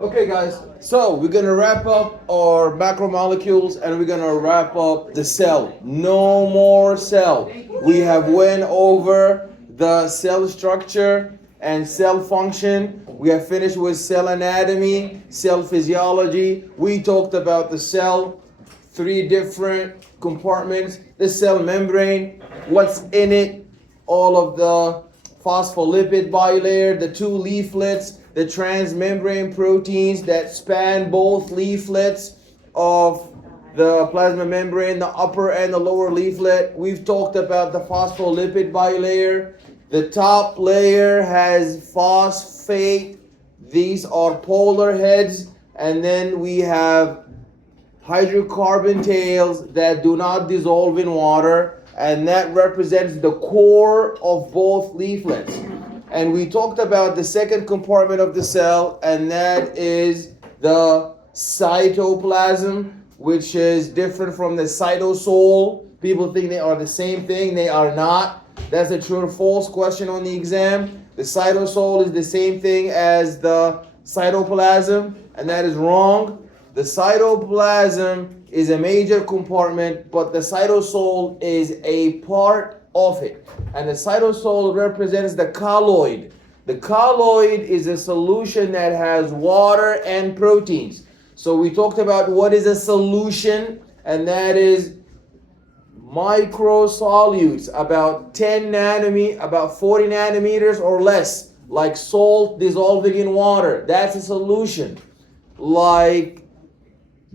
Okay, guys, so we're gonna wrap up our macromolecules and we're gonna wrap up the cell. No more cell. We have went over the cell structure and cell function. We have finished with cell anatomy, cell physiology. We talked about the cell, three different compartments, the cell membrane, what's in it, all of the phospholipid bilayer, the two leaflets, the transmembrane proteins that span both leaflets of the plasma membrane, the upper and the lower leaflet. We've talked about the phospholipid bilayer. The top layer has phosphate. These are polar heads. And then we have hydrocarbon tails that do not dissolve in water, and that represents the core of both leaflets. And we talked about the second compartment of the cell, and that is the cytoplasm, which is different from the cytosol. People think they are the same thing. They are not. That's a true or false question on the exam. The cytosol is the same thing as the cytoplasm, and that is wrong. The cytoplasm is a major compartment, but the cytosol is a part of it. And the cytosol represents the colloid. The colloid is a solution that has water and proteins. So we talked about what is a solution, and that is microsolutes, about 40 nanometers or less, like salt dissolving in water. That's a solution. Like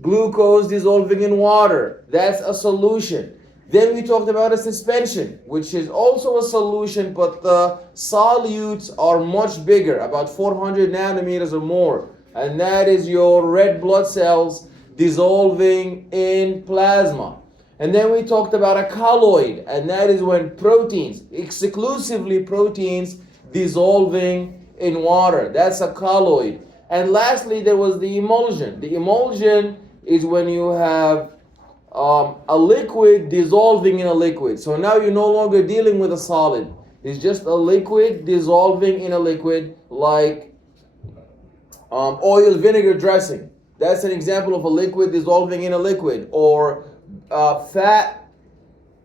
glucose dissolving in water, that's a solution. Then we talked about a suspension, which is also a solution, but the solutes are much bigger, about 400 nanometers or more. And that is your red blood cells dissolving in plasma. And then we talked about a colloid, and that is when proteins, exclusively proteins, dissolving in water. That's a colloid. And lastly, there was the emulsion. The emulsion is when you have a liquid dissolving in a liquid. So now you're no longer dealing with a solid. It's just a liquid dissolving in a liquid, like oil vinegar dressing. That's an example of a liquid dissolving in a liquid. Or fat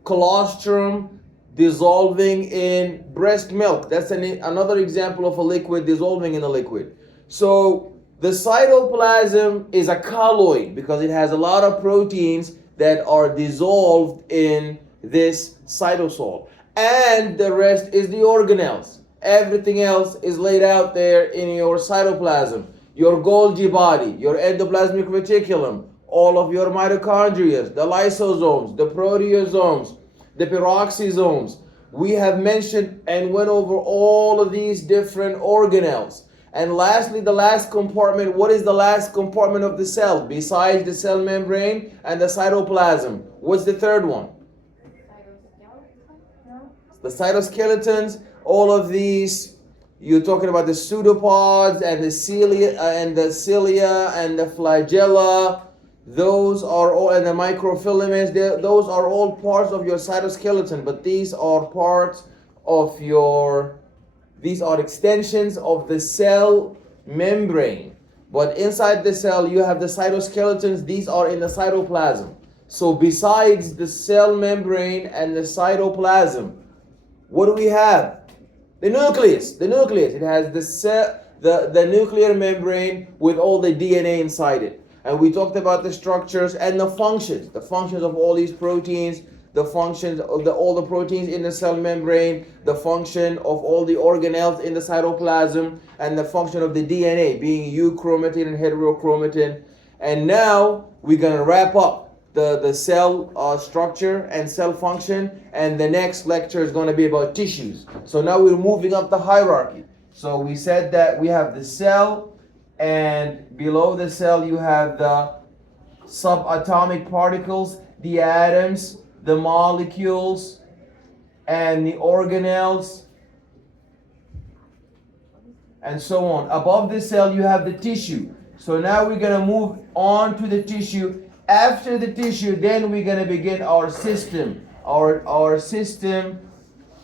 colostrum dissolving in breast milk. That's another example of a liquid dissolving in a liquid. So the cytoplasm is a colloid because it has a lot of proteins that are dissolved in this cytosol. And the rest is the organelles. Everything else is laid out there in your cytoplasm. Your Golgi body, your endoplasmic reticulum, all of your mitochondria, the lysosomes, the proteasomes, the peroxisomes. We have mentioned and went over all of these different organelles. And lastly, the last compartment. What is the last compartment of the cell besides the cell membrane and the cytoplasm? What's the third one? The cytoskeletons. All of these, you're talking about the pseudopods and the cilia and the flagella. Those are all, and the microfilaments. Those are all parts of your cytoskeleton. But these are parts of your. These are extensions of the cell membrane. But inside the cell, you have the cytoskeletons. These are in the cytoplasm. So besides the cell membrane and the cytoplasm, what do we have? The nucleus. The nucleus. It has the nuclear membrane with all the DNA inside it. And we talked about the structures and the functions. The functions of all these proteins, the functions of all the proteins in the cell membrane, the function of all the organelles in the cytoplasm, and the function of the DNA being euchromatin and heterochromatin. And now we're going to wrap up the cell structure and cell function, and the next lecture is going to be about tissues. So now we're moving up the hierarchy. So we said that we have the cell, and below the cell you have the subatomic particles, the atoms, the molecules, and the organelles, and so on. Above the cell you have the tissue. So now we're going to move on to the tissue. After the tissue, then we're going to begin our system. Our system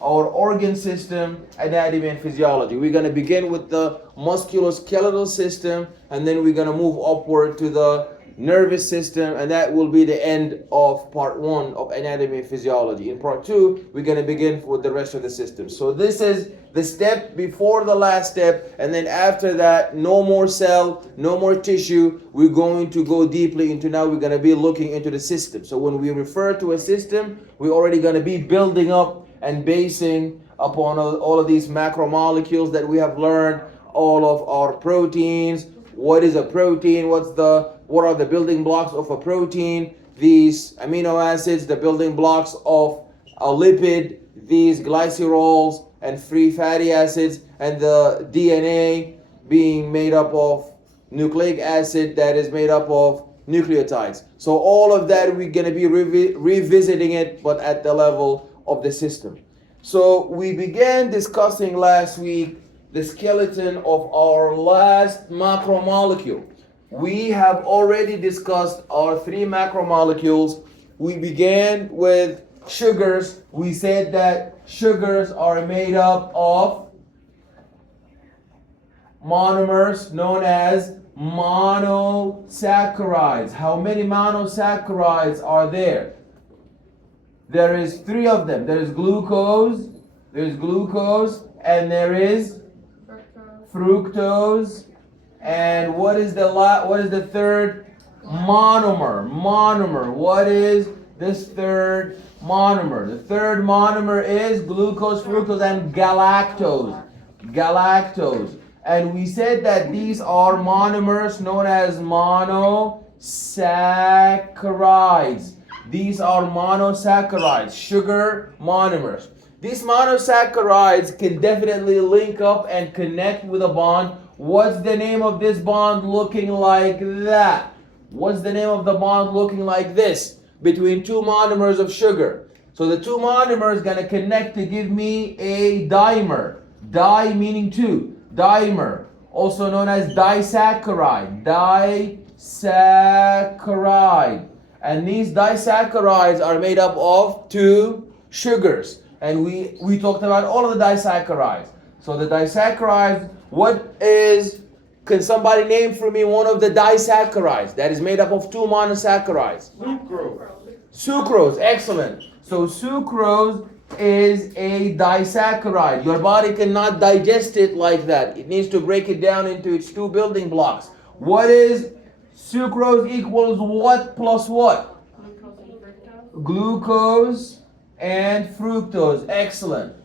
our organ system, anatomy and physiology. We're going to begin with the musculoskeletal system, and then we're going to move upward to the nervous system, and that will be the end of part 1 of anatomy and physiology. In part 2, we're going to begin with the rest of the system. So this is the step before the last step, and then after that, no more cell, no more tissue. We're going to go deeply into, now we're going to be looking into the system. So when we refer to a system, we're already going to be building up and basing upon all of these macromolecules that we have learned, all of our proteins. What is a protein? What are the building blocks of a protein? These amino acids, the building blocks of a lipid, these glycerols and free fatty acids, and the DNA being made up of nucleic acid that is made up of nucleotides. So all of that, we're going to be revisiting it, but at the level of the system. So we began discussing last week the skeleton of our last macromolecule. We have already discussed our 3 macromolecules. We began with sugars. We said that sugars are made up of monomers known as monosaccharides. How many monosaccharides are there? There is 3 of them. There's glucose, and there is fructose, and what is the third? Monomer. What is this third monomer? The third monomer is glucose, fructose, and galactose. And we said that these are monomers known as monosaccharides. These are monosaccharides, sugar monomers. These monosaccharides can definitely link up and connect with a bond. What's the name of this bond looking like that? What's the name of the bond looking like this? Between 2 monomers of sugar. So the 2 monomers going to connect to give me a dimer. Di meaning 2. Dimer. Also known as disaccharide. Disaccharide. And these disaccharides are made up of 2 sugars. And we talked about all of the disaccharides. So the disaccharides, can somebody name for me one of the disaccharides that is made up of 2 monosaccharides? Sucrose, excellent. So sucrose is a disaccharide. Your body cannot digest it like that. It needs to break it down into its 2 building blocks. What is sucrose equals what plus what? Glucose and fructose. Excellent.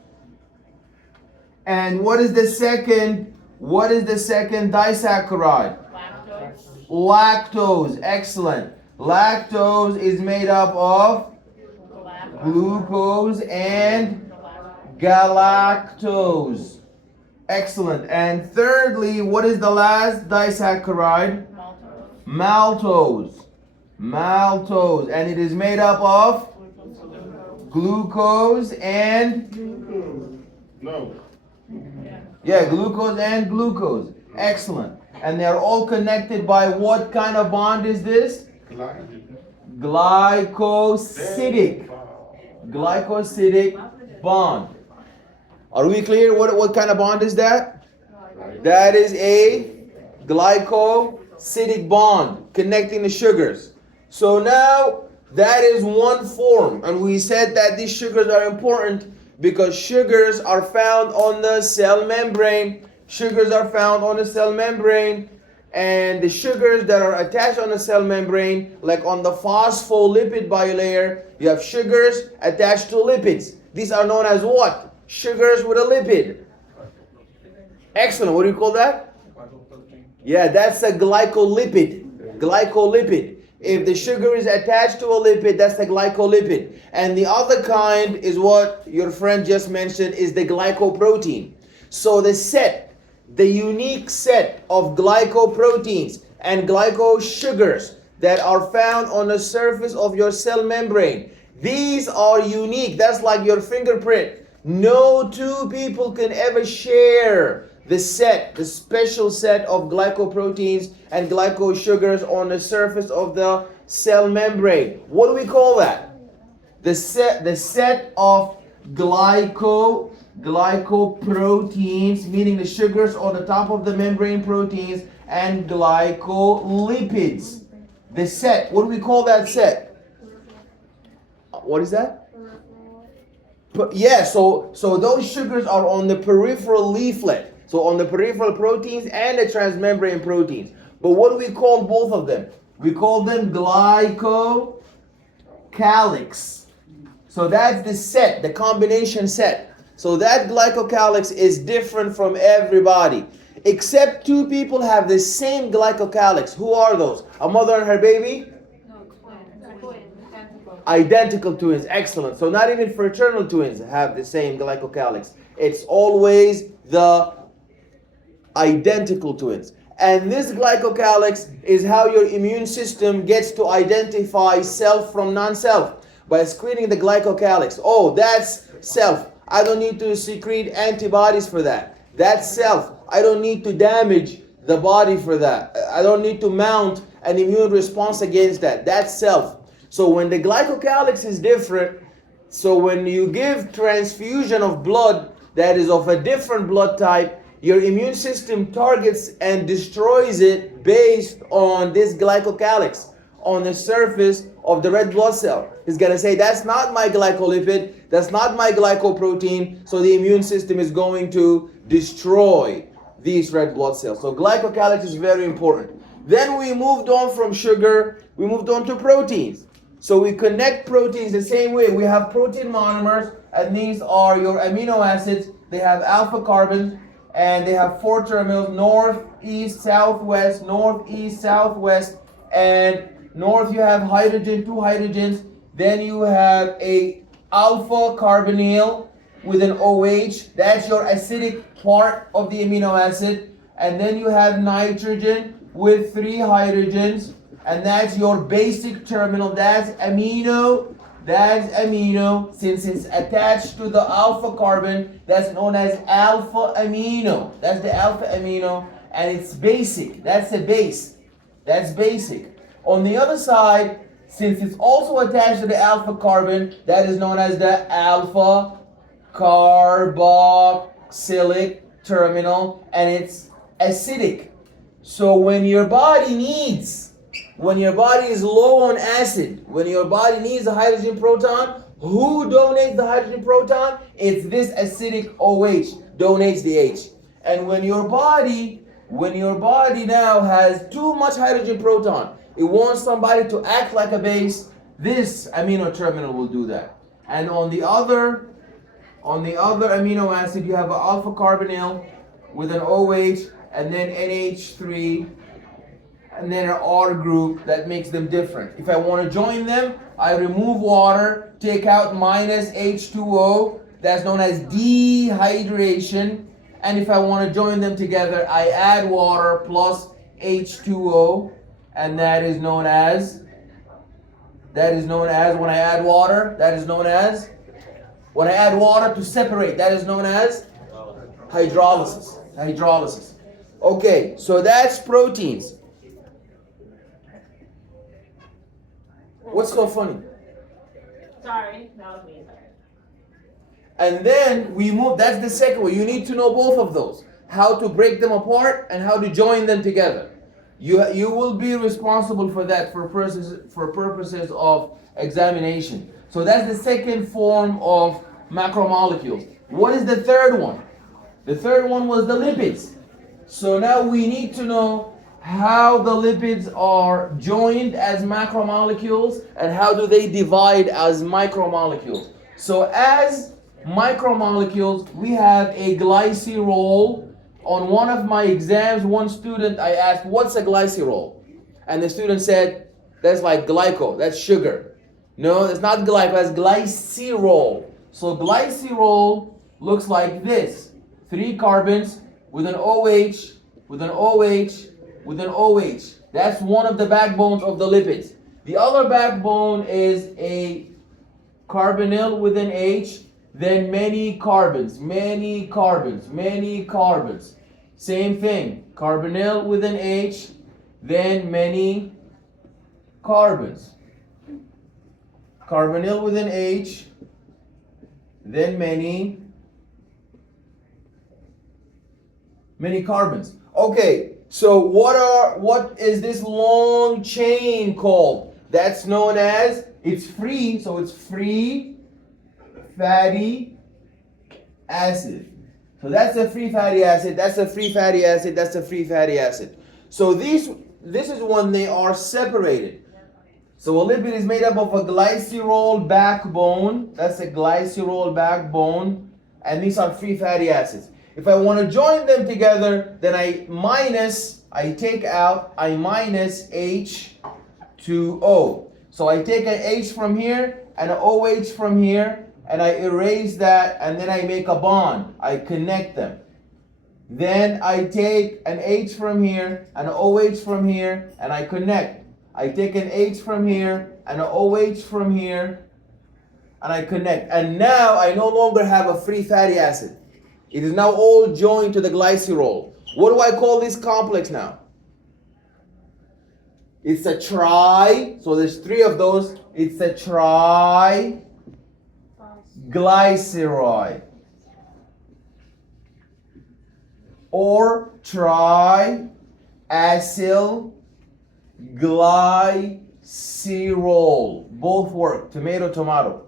And what is the second disaccharide? Lactose. Excellent. Lactose is made up of glucose and galactose. Excellent. And thirdly, what is the last disaccharide? Maltose. And it is made up of glucose and glucose and glucose. Excellent. And they're all connected by what kind of bond is this? Glycosidic bond. Are we clear? What kind of bond is that? That is a glycosidic bond connecting the sugars. So now that is one form, and we said that these sugars are important because sugars are found on the cell membrane. And the sugars that are attached on the cell membrane, like on the phospholipid bilayer, you have sugars attached to lipids. These are known as what? Sugars with a lipid. Excellent. What do you call that? Yeah, that's a glycolipid. If the sugar is attached to a lipid, that's the glycolipid. And the other kind is what your friend just mentioned, is the glycoprotein. So the unique set of glycoproteins and glycosugars that are found on the surface of your cell membrane, these are unique. That's like your fingerprint. No 2 people can ever share the special set of glycoproteins and glycosugars on the surface of the cell membrane. What do we call that? The set of glycoproteins, meaning the sugars on the top of the membrane proteins, and glycolipids. The set, what do we call that set? What is that? Yeah, so those sugars are on the peripheral leaflet. So on the peripheral proteins and the transmembrane proteins. But what do we call both of them? We call them glycocalyx. So that's the set, the combination set. So that glycocalyx is different from everybody. Except two people have the same glycocalyx. Who are those? A mother and her baby? Identical twins. Excellent. So not even fraternal twins have the same glycocalyx. It's always the identical twins. And this glycocalyx is how your immune system gets to identify self from non-self by screening the glycocalyx. Oh, that's self. I don't need to secrete antibodies for that. That's self. I don't need to damage the body for that. I don't need to mount an immune response against that. That's self. So when the glycocalyx is different, so when you give transfusion of blood that is of a different blood type, your immune system targets and destroys it based on this glycocalyx on the surface of the red blood cell. It's going to say, that's not my glycolipid, that's not my glycoprotein, so the immune system is going to destroy these red blood cells. So glycocalyx is very important. Then we moved on from sugar, we moved on to proteins. So we connect proteins the same way. We have protein monomers, and these are your amino acids. They have alpha carbons, and they have 4 terminals, north, east, southwest, and north you have hydrogen, 2 hydrogens. Then you have a alpha carbonyl with an OH. That's your acidic part of the amino acid. And then you have nitrogen with 3 hydrogens. And that's your basic terminal. That's amino. Since it's attached to the alpha carbon, that's known as alpha amino. That's the alpha amino. And it's basic. That's the base. That's basic. On the other side, since it's also attached to the alpha carbon, that is known as the alpha carboxylic terminal. And it's acidic. So when your body is low on acid, when your body needs a hydrogen proton, who donates the hydrogen proton? It's this acidic OH, donates the H. And when your body now has too much hydrogen proton, it wants somebody to act like a base, this amino terminal will do that. And on the other amino acid, you have an alpha carbonyl with an OH, and then NH3, and then an R group that makes them different. If I want to join them, I remove water, take out minus H2O, that's known as dehydration. And if I want to join them together, I add water plus H2O, and when I add water to separate, that is known as hydrolysis. Okay, so that's proteins. What's so funny? Sorry, that was me. And then we move, that's the second way. You need to know both of those. How to break them apart and how to join them together. You will be responsible for that for purposes of examination. So that's the second form of macromolecules. What is the third one? The third one was the lipids. So now we need to know how the lipids are joined as macromolecules and how do they divide as micromolecules. So as micromolecules, we have a glycerol. On one of my exams, one student, I asked, what's a glycerol? And the student said, that's like glyco, that's sugar. No, it's not glyco, it's glycerol. So glycerol looks like this. 3 carbons with an OH, with an OH, with an OH. That's one of the backbones of the lipids. The other backbone is a carbonyl with an H, then many carbons. Same thing, carbonyl with an H, then many carbons. Carbonyl with an H, then many carbons. Okay, so what is this long chain called? That's known as, it's free, so it's free fatty acid. So that's a free fatty acid, that's a free fatty acid, that's a free fatty acid. So this is when they are separated. So a lipid is made up of a glycerol backbone, that's a glycerol backbone, and these are free fatty acids. If I want to join them together, then I minus H2O. So I take an H from here and an OH from here, and I erase that, and then I make a bond. I connect them. Then I take an H from here and an OH from here, and I connect. I take an H from here and an OH from here, and I connect. And now I no longer have a free fatty acid. It is now all joined to the glycerol. What do I call this complex now? It's a tri, so there's three of those. It's a triglyceride. Or triacylglycerol. Both work, tomato.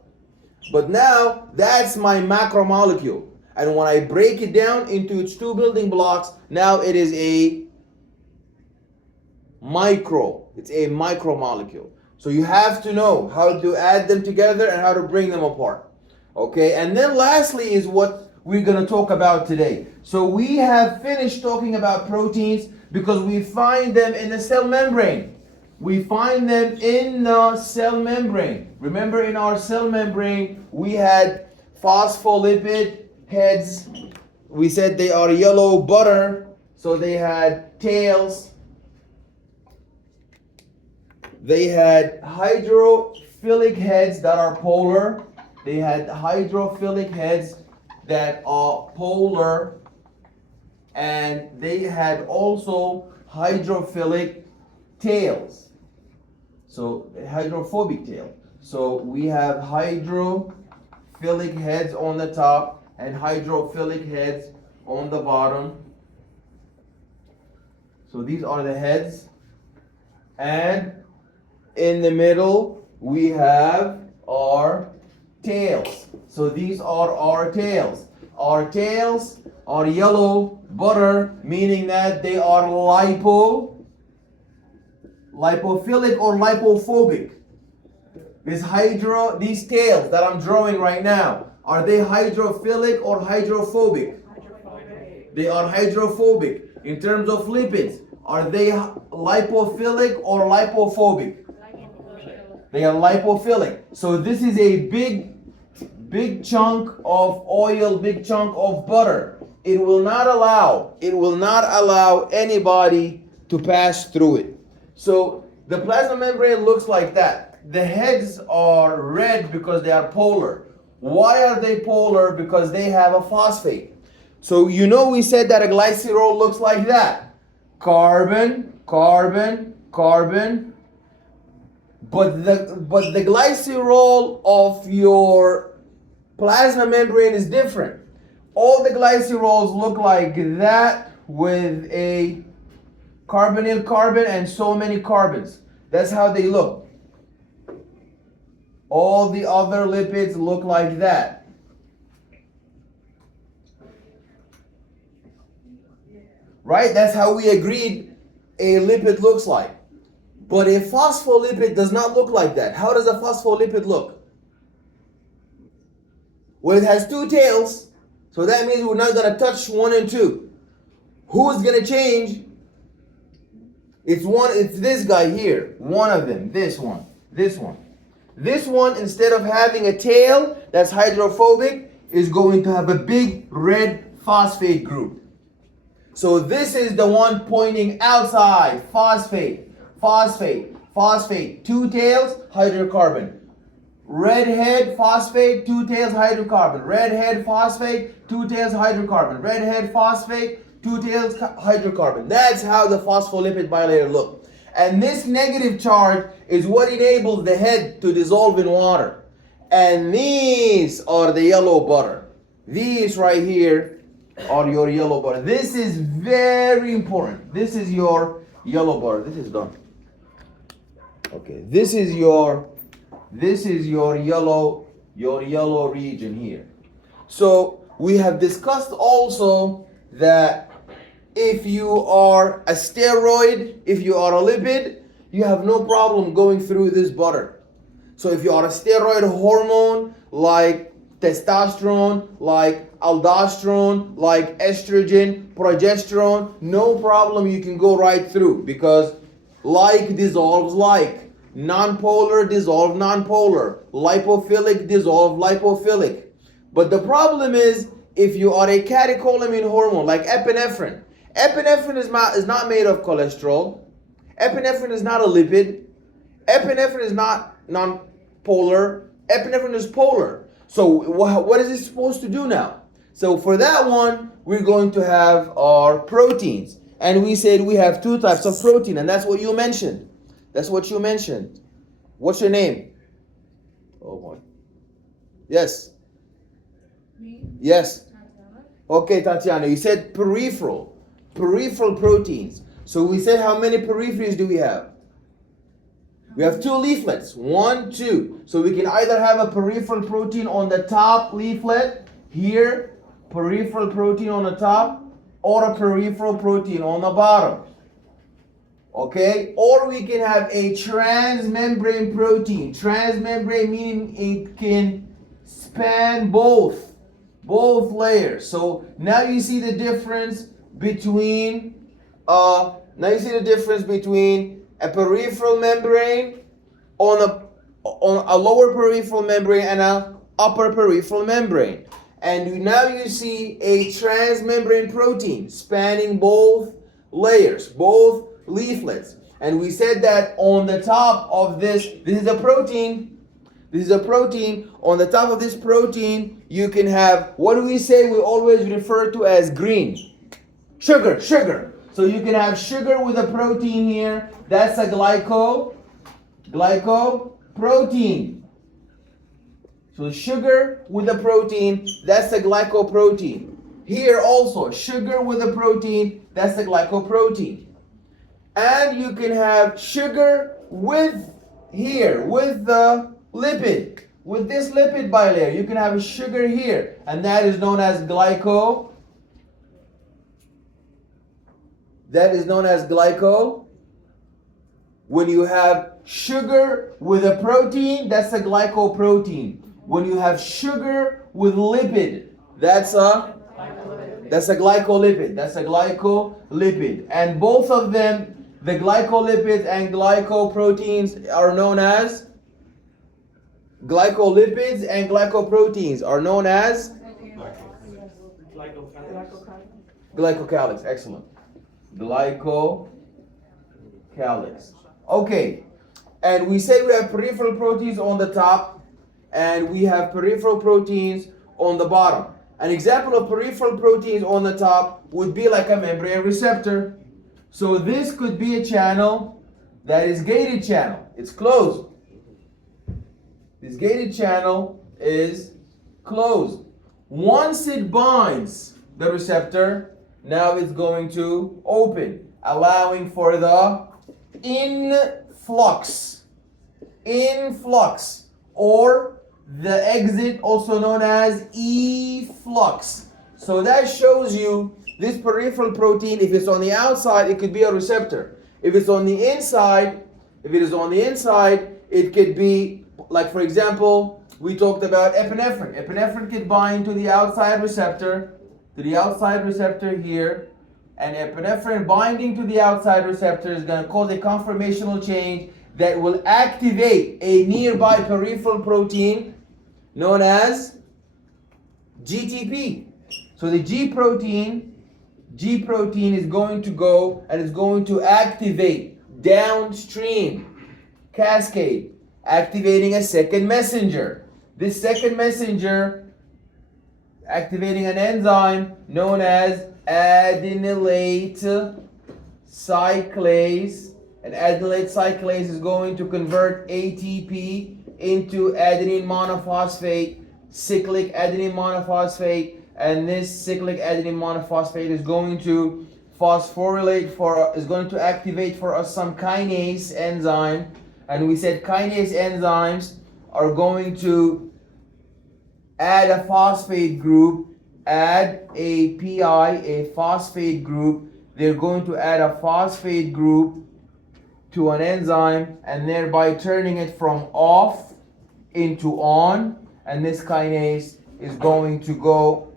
But now, that's my macromolecule. And when I break it down into its two building blocks, now it is a it's a micromolecule. So you have to know how to add them together and how to bring them apart. Okay, and then lastly is what we're going to talk about today. So we have finished talking about proteins because we find them in the cell membrane. We find them in the cell membrane. Remember, in our cell membrane, we had phospholipid heads. We said they are yellow butter, so they had tails. They had hydrophilic heads that are polar. They had hydrophilic heads that are polar, and they had also hydrophilic tails. So hydrophobic tail. So we have hydrophilic heads on the top and hydrophilic heads on the bottom. So these are the heads, and in the middle we have our tails. So these are our tails. Our tails are yellow butter, meaning that they are lipophilic or lipophobic. These tails that I'm drawing right now, are they hydrophilic or hydrophobic? They are hydrophobic. In terms of lipids, are they lipophilic or lipophobic? They are lipophilic. So this is a big chunk of oil, big chunk of butter. It will not allow anybody to pass through it. So the plasma membrane looks like that. The heads are red because they are polar. Why are they polar? Because they have a phosphate. So we said that a glycerol looks like that. Carbon, carbon, carbon. But the glycerol of your plasma membrane is different. All the glycerols look like that with a carbonyl carbon and so many carbons. That's how they look. All the other lipids look like that. Right? That's how we agreed a lipid looks like. But a phospholipid does not look like that. How does a phospholipid look? Well, it has two tails, so that means we're not going to touch 1 and 2. Who's going to change? It's this guy here, one of them, this one. This one, instead of having a tail that's hydrophobic, is going to have a big red phosphate group. So this is the one pointing outside, phosphate. 2 tails, hydrocarbon. Red head, phosphate, 2 tails, hydrocarbon. Red head, phosphate, 2 tails, hydrocarbon. Red head, phosphate, 2 tails, hydrocarbon. That's how the phospholipid bilayer look. And this negative charge is what enables the head to dissolve in water. And these are the yellow butter. These right here are your yellow butter. This is very important. This is your yellow butter. This is done. Okay, this is your yellow region here. So we have discussed also that if you are a steroid, if you are a lipid, you have no problem going through this butter. So if you are a steroid hormone like testosterone, like aldosterone, like estrogen, progesterone, no problem, you can go right through, because like dissolves like. Non-polar dissolve non-polar. Lipophilic dissolve lipophilic. But the problem is, if you are a catecholamine hormone like epinephrine, epinephrine is not made of cholesterol. Epinephrine is not a lipid. Epinephrine is not non-polar. Epinephrine is polar. So what is it supposed to do now? So for that one, we're going to have our proteins. And we said we have two types of protein, and that's what you mentioned. That's what you mentioned. What's your name? Oh boy. Yes. Me? Yes. Tatiana. Okay, Tatiana, you said peripheral proteins. So we said, how many peripheries do we have? We have two leaflets. 1, 2. So we can either have a peripheral protein on the top leaflet here, peripheral protein on the top, or a peripheral protein on the bottom. Okay? Or we can have a transmembrane protein. Transmembrane meaning it can span both layers. So now you see the difference between a peripheral membrane on a lower peripheral membrane and a upper peripheral membrane. And now you see a transmembrane protein spanning both layers, both leaflets. And we said that on the top of this is a protein. This is a protein. On the top of this protein, you can have, what do we say we always refer to as green? Sugar. So you can have sugar with a protein here. That's a glycoprotein. So sugar with a protein, that's a glycoprotein. Here also, sugar with a protein, that's a glycoprotein. And you can have sugar with the lipid, with this lipid bilayer. You can have sugar here, and that is known as glyco. That is known as glyco. When you have sugar with a protein, that's a glycoprotein. When you have sugar with lipid, that's a glycolipid. That's a glycolipid. And both of them, the glycolipids and glycoproteins, are known as glycolipids and glycoproteins are known as glycocalyx. Excellent. Glycocalyx. Okay. And we say we have peripheral proteins on the top, and we have peripheral proteins on the bottom. An example of peripheral proteins on the top would be like a membrane receptor. So this could be a channel that is gated channel. It's closed. This gated channel is closed. Once it binds the receptor, now it's going to open, allowing for the influx, or the exit, also known as efflux. So that shows you this peripheral protein. If it's on the outside, it could be a receptor. If it's on the inside, it could be, like, for example, we talked about epinephrine. Epinephrine could bind to the outside receptor, here, and epinephrine binding to the outside receptor is going to cause a conformational change that will activate a nearby peripheral protein known as GTP. So the G protein is going to go and is going to activate downstream cascade, activating a second messenger. This second messenger activating an enzyme known as adenylate cyclase. And adenylate cyclase is going to convert ATP into adenine monophosphate, cyclic adenine monophosphate, and this cyclic adenine monophosphate is going to phosphorylate is going to activate for us some kinase enzyme, and we said kinase enzymes are going to add a phosphate group, add a PI, a phosphate group. They're going to add a phosphate group to an enzyme and thereby turning it from off into on, and this kinase is going to go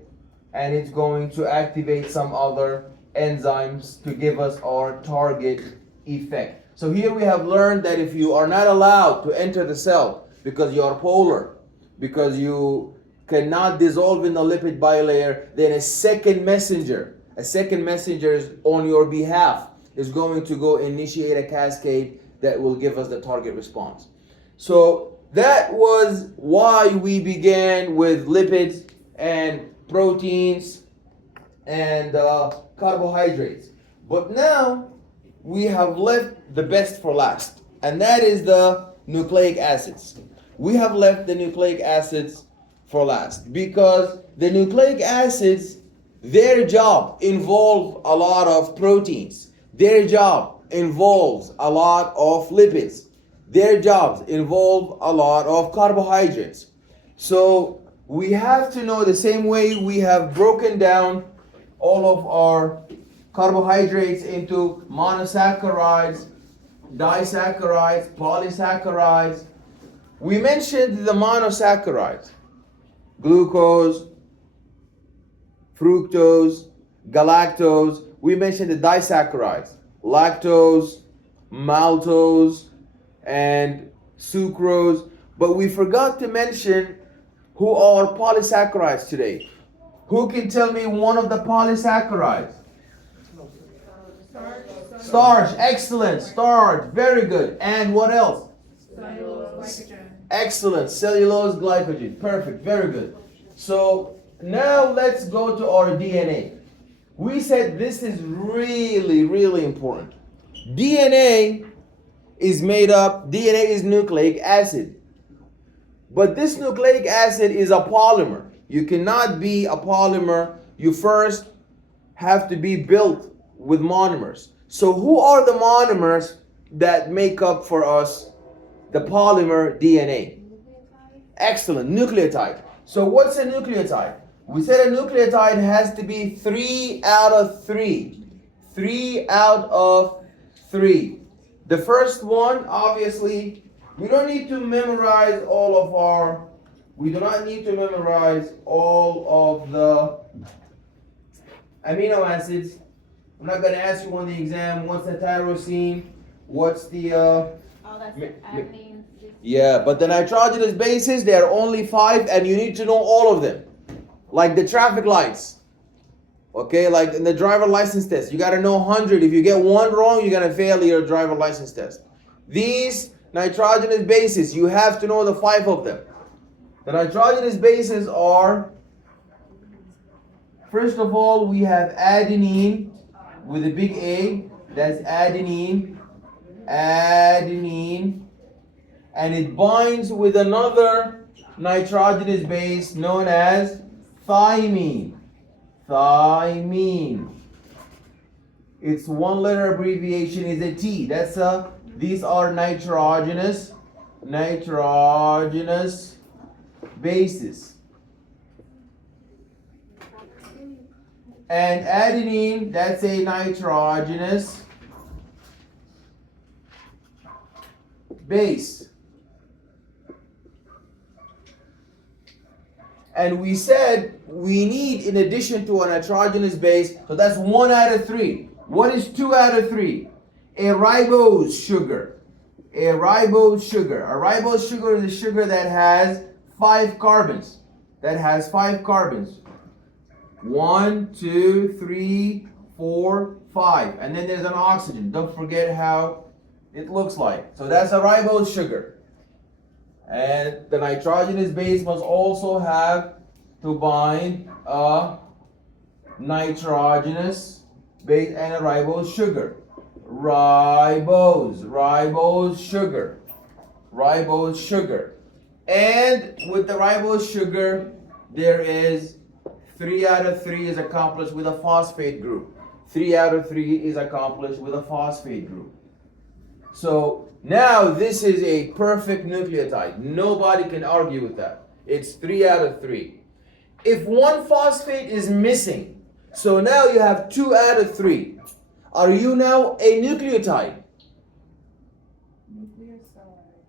and it's going to activate some other enzymes to give us our target effect. So here we have learned that if you are not allowed to enter the cell because you are polar, because you cannot dissolve in the lipid bilayer, then a second messenger is on your behalf is going to go initiate a cascade that will give us the target response. So that was why we began with lipids and proteins and carbohydrates. But now we have left the best for last, and that is the nucleic acids. We have left the nucleic acids for last because the nucleic acids, their job involves a lot of proteins. Their job involves a lot of lipids. Their jobs involve a lot of carbohydrates. So we have to know the same way we have broken down all of our carbohydrates into monosaccharides, disaccharides, polysaccharides. We mentioned the monosaccharides: glucose, fructose, galactose. We mentioned the disaccharides: lactose, maltose, and sucrose. But we forgot to mention who are polysaccharides today. Who can tell me one of the polysaccharides? Starch. Excellent. Starch. Very good. And what else? Excellent. Cellulose, glycogen. Perfect. Very good. So now let's go to our DNA. We said this is really, really important. DNA is nucleic acid. But this nucleic acid is a polymer. You cannot be a polymer. You first have to be built with monomers. So who are the monomers that make up for us the polymer DNA? Excellent. Nucleotide. So what's a nucleotide? We said a nucleotide has to be 3 out of 3. 3 out of 3. The first one, obviously, we do not need to memorize all of the amino acids. I'm not going to ask you on the exam what's the tyrosine, what's the that's adenine. yeah, but the nitrogenous bases, there are only 5, and you need to know all of them. Like the traffic lights. Okay, like in the driver license test, you got to know 100. If you get one wrong, you're going to fail your driver license test. These nitrogenous bases, you have to know the 5 of them. The nitrogenous bases are, first of all, we have adenine with a big A. That's adenine. Adenine. And it binds with another nitrogenous base known as thymine. Thymine. Its one letter abbreviation is a T. These are nitrogenous bases. And adenine, that's a nitrogenous base. And we said we need, in addition to a nitrogenous base, so that's 1 out of 3. What is 2 out of 3? A ribose sugar. A ribose sugar. A ribose sugar is a sugar that has 5 carbons. 1, 2, 3, 4, 5. And then there's an oxygen. Don't forget how it looks like. So that's a ribose sugar. And the nitrogenous base must also have to bind a nitrogenous base and a ribose sugar. Ribose sugar. And with the ribose sugar, there is 3 out of 3 is accomplished with a phosphate group. 3 out of 3 is accomplished with a phosphate group. So now this is a perfect nucleotide. Nobody can argue with that. It's 3 out of 3. If one phosphate is missing, so now you have 2 out of 3. Are you now a nucleotide?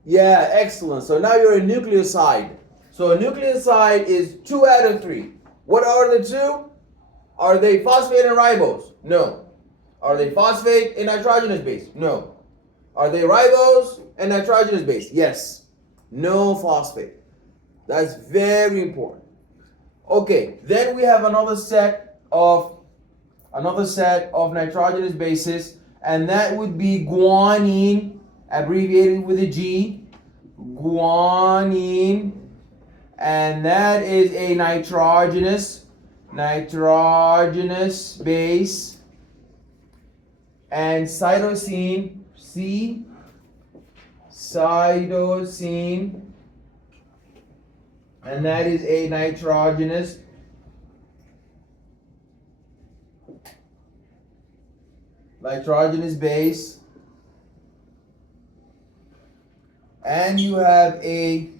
Yeah, excellent. So now you're a nucleoside. So a nucleoside is 2 out of 3. What are the 2? Are they phosphate and ribose? No. Are they phosphate and nitrogenous base? No. Are they ribose and nitrogenous base? Yes. No phosphate. That's very important. Okay, then we have another set of nitrogenous bases, and that would be guanine, abbreviated with a G, guanine, and that is a nitrogenous base, and cytosine, C, cytosine, and that is a nitrogenous base. And you have a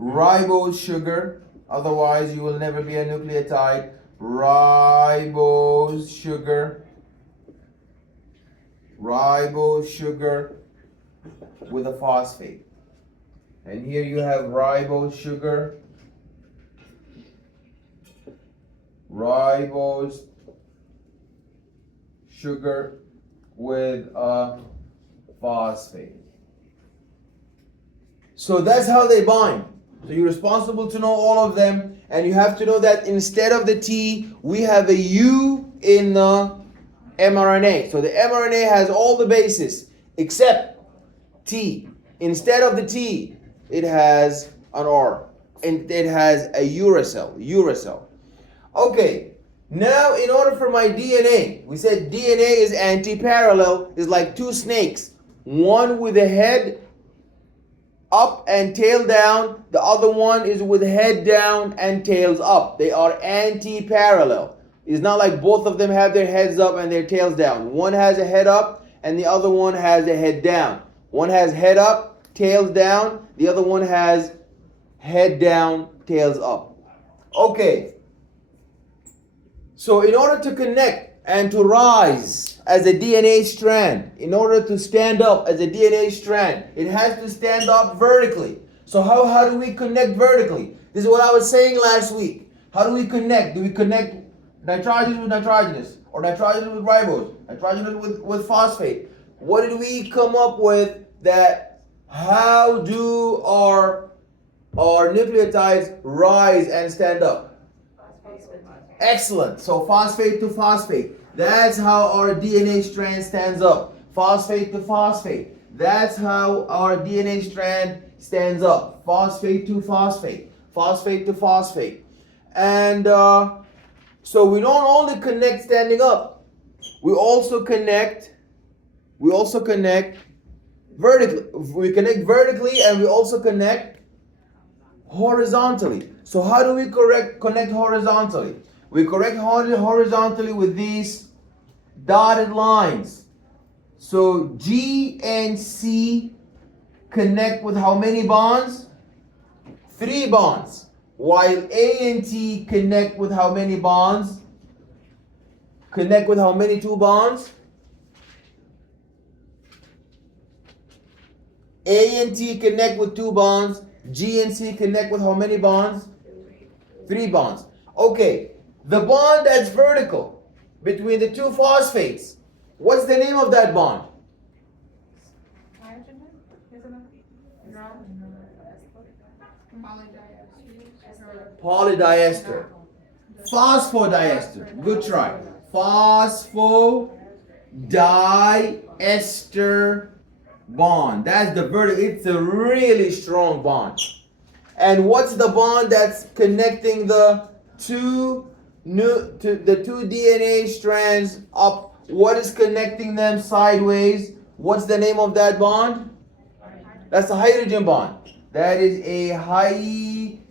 ribose sugar, otherwise you will never be a nucleotide. Ribose sugar with a phosphate. And here you have ribose sugar with a phosphate. So that's how they bind. So you're responsible to know all of them, and you have to know that instead of the T, we have a U in the mRNA. So the mRNA has all the bases except T. Instead of the T, it has an R, and it has a uracil. Okay, now in order for my DNA, we said DNA is anti-parallel, is like two snakes, one with a head up and tail down, the other one is with head down and tails up. They are anti-parallel. It's not like both of them have their heads up and their tails down. One has a head up and the other one has a head down. One has head up, tails down, the other one has head down, tails up. Okay. So in order to connect and to rise as a DNA strand, in order to stand up as a DNA strand, it has to stand up vertically. So how do we connect vertically? This is what I was saying last week. How do we connect? Do we connect nitrogenous with nitrogenous, or nitrogenous with ribose, nitrogenous with phosphate? What did we come up with that how do our nucleotides rise and stand up? Excellent. So phosphate to phosphate. That's how our DNA strand stands up. Phosphate to phosphate. That's how our DNA strand stands up. Phosphate to phosphate. Phosphate to phosphate. And so we don't only connect standing up. We also connect vertically. We connect vertically, and we also connect horizontally. So how do we connect horizontally? We connect horizontally with these dotted lines. So G and C connect with how many bonds? 3 bonds. While A and T connect with how many bonds? Connect with how many 2 bonds? A and T connect with 2 bonds. G and C connect with how many bonds? 3 bonds. Okay, the bond that's vertical between the 2 phosphates, what's the name of that bond? Polydiester. Phosphodiester. Good try. Phosphodiester bond. That's the vertical. It's a really strong bond. And what's the bond that's connecting the two DNA strands up? What is connecting them sideways? What's the name of that bond? That's the hydrogen bond. That is a hydrogen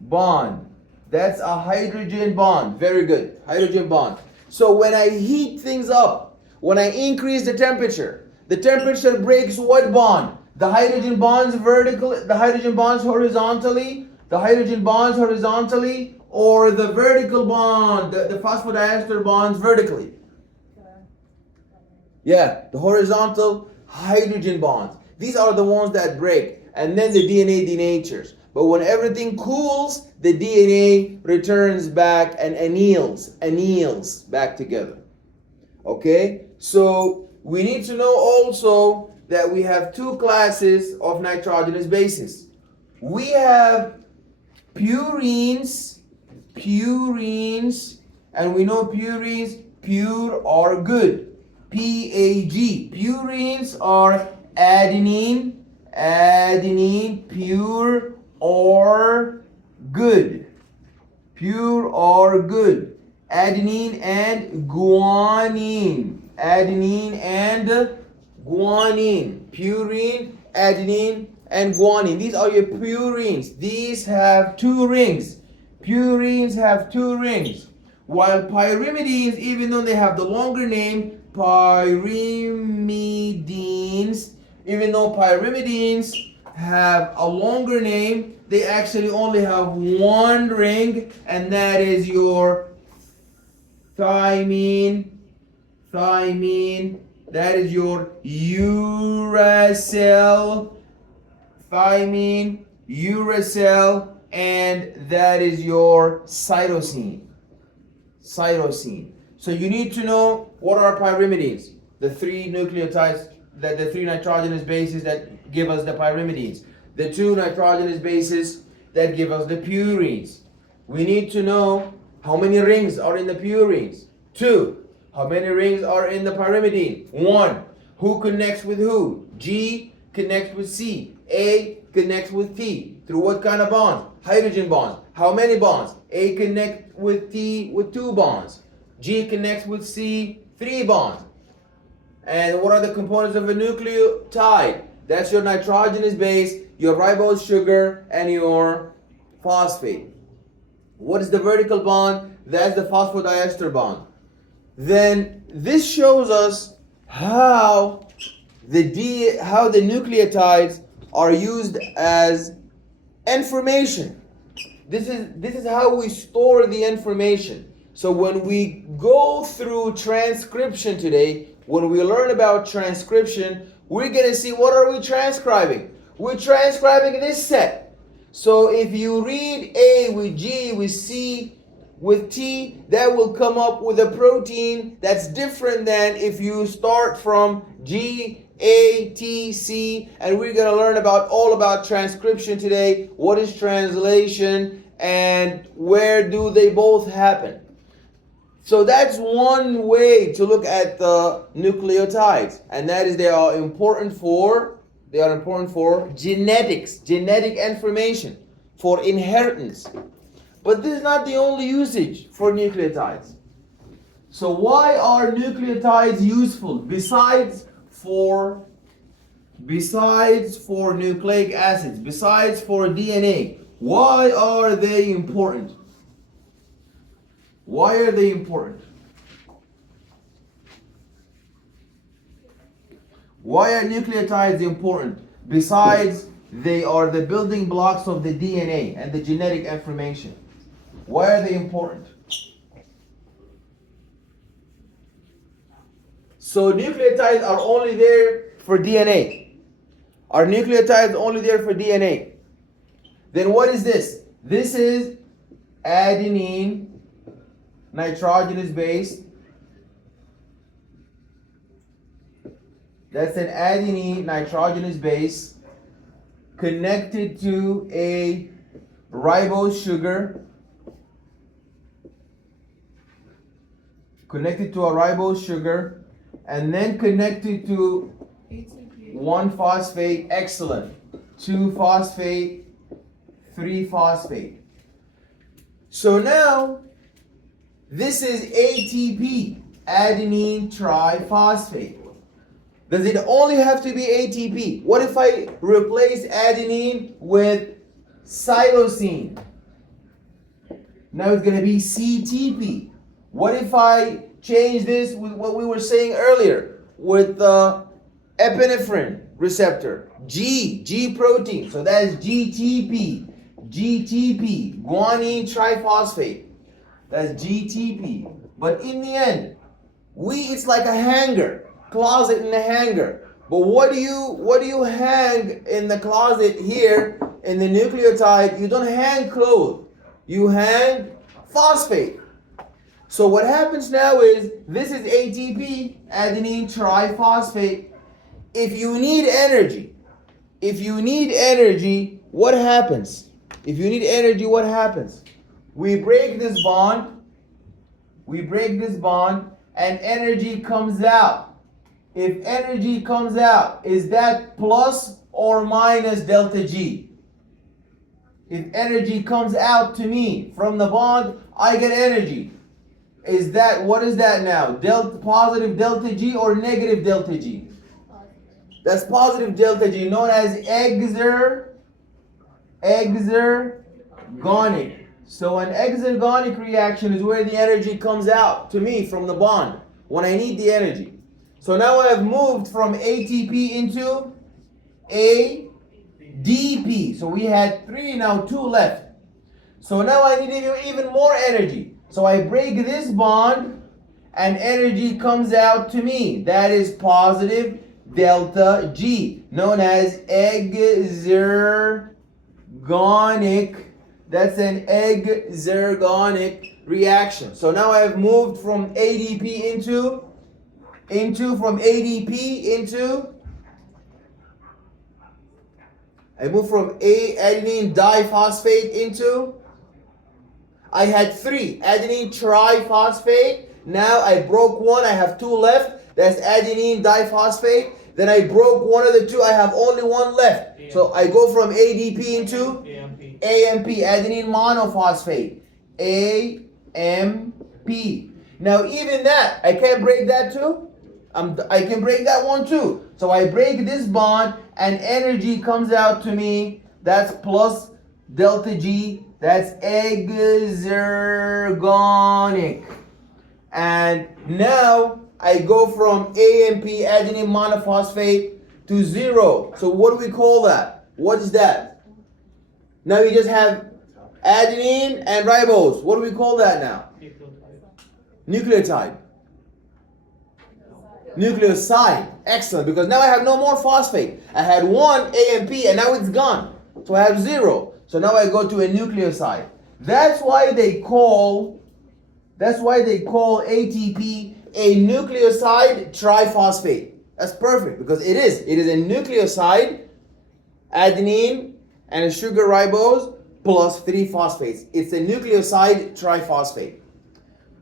bond. That's a hydrogen bond. Very good. Hydrogen bond. So when I heat things up, when I increase the temperature breaks what bond? The hydrogen bonds vertically, the hydrogen bonds horizontally, or the vertical bond, the phosphodiester bonds vertically. Yeah, the horizontal hydrogen bonds. These are the ones that break, and then the DNA denatures. But when everything cools, the DNA returns back and anneals back together. Okay? So we need to know also that we have two classes of nitrogenous bases. We have purines, and we know purines, pure or good. PAG. Purines are adenine, pure or good. Pure or good. Adenine and guanine. Purine, adenine, and guanine. These are your purines. These have two rings. Purines have two rings. While pyrimidines, even though they have the longer name, even though pyrimidines have a longer name, they actually only have one ring, and that is your thymine. That is your uracil. Thymine, uracil, and that is your cytosine. So you need to know what are pyrimidines, the three nucleotides, the three nitrogenous bases that give us the pyrimidines, the two nitrogenous bases that give us the purines. We need to know how many rings are in the purines. 2. How many rings are in the pyrimidine? 1. Who connects with who? G connects with C. A connects with T. Through what kind of bonds? Hydrogen bonds. How many bonds? A connects with T with 2 bonds. G connects with C, 3 bonds. And what are the components of a nucleotide? That's your nitrogenous base, your ribose sugar, and your phosphate. What is the vertical bond? That's the phosphodiester bond. Then this shows us how the nucleotides are used as information. This is how we store the information. So when we go through transcription today, when we learn about transcription, we're going to see what are we transcribing? We're transcribing this set. So if you read A with G with C with T, that will come up with a protein that's different than if you start from G, A, T, C, and we're going to learn all about transcription today. What is translation and where do they both happen? So that's one way to look at the nucleotides, and that is they are important for genetics, genetic information, for inheritance. But this is not the only usage for nucleotides. So why are nucleotides useful besides for nucleic acids, besides for DNA? Why are they important? Why are they important? Why are nucleotides important? Besides, they are the building blocks of the DNA and the genetic information. Why are they important? So nucleotides are only there for DNA. Are nucleotides only there for DNA? Then what is this? This is adenine nitrogenous base. That's an adenine nitrogenous base connected to a ribose sugar. And then connected to 1 phosphate, excellent, 2 phosphate, 3 phosphate. So now, this is ATP, adenine triphosphate. Does it only have to be ATP? What if I replace adenine with cytosine? Now it's going to be CTP. What if I change this with what we were saying earlier with the epinephrine receptor? G protein. So that is GTP. GTP, guanine triphosphate. That's GTP. But in the end, it's like a hanger, closet in a hanger. But what do you hang in the closet here in the nucleotide? You don't hang clothes. You hang phosphate. So what happens now is this is ATP, adenine triphosphate. If you need energy, what happens? If you need energy, what happens? We break this bond, and energy comes out. If energy comes out, is that plus or minus delta G? If energy comes out to me from the bond, I get energy. What is that now? Positive delta G or negative delta G? That's positive delta G, known as exergonic. So an exergonic reaction is where the energy comes out to me from the bond when I need the energy. So now I have moved from ATP into ADP. So we had 3, now 2 left. So now I need even more energy. So I break this bond and energy comes out to me. That is positive delta G, known as exergonic. That's an exergonic reaction. So now I have moved from ADP into I moved from adenine diphosphate into, I had 3, adenine triphosphate. Now I broke one, I have 2 left. That's adenine diphosphate. Then I broke one of the 2, I have only 1 left. AMP. So I go from ADP into AMP, adenine monophosphate. AMP. Now even that, I can't break that too. I can break that one too. So I break this bond and energy comes out to me. That's plus delta G. That's exergonic. And now I go from AMP, adenine monophosphate, to 0. So what do we call that? What is that? Now you just have adenine and ribose. What do we call that now? Nucleotide. Nucleoside. Excellent, because now I have no more phosphate. I had 1 AMP and now it's gone. So I have 0. So now I go to a nucleoside. That's why they call ATP a nucleoside triphosphate. That's perfect, because it is a nucleoside, adenine and a sugar ribose plus 3 phosphates. It's a nucleoside triphosphate.